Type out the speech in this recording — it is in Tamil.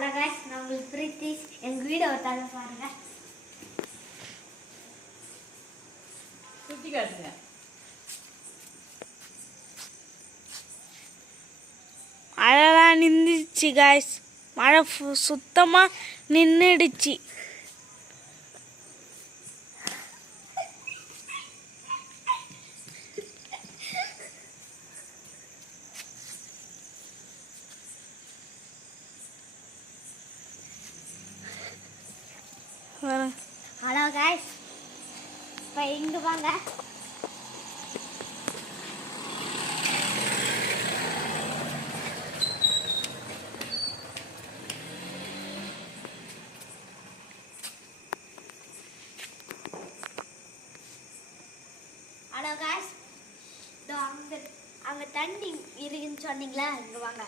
ஹலோ गाइस நான் உங்களுக்கு பிரீத்திஸ் எங்க வீடியோ ஒருத்தங்க பாருங்க சுத்தி காட்டுங்க மழைலாம் நின்றுச்சு गाइस மழை சுத்தமா நின்றுடுச்சு ஹலோ गाइस இப்போ இங்க வாங்க ஹலோ गाइस இதோ அங்க தண்ணி இருக்குன்னு சொன்னீங்களா இங்க வாங்க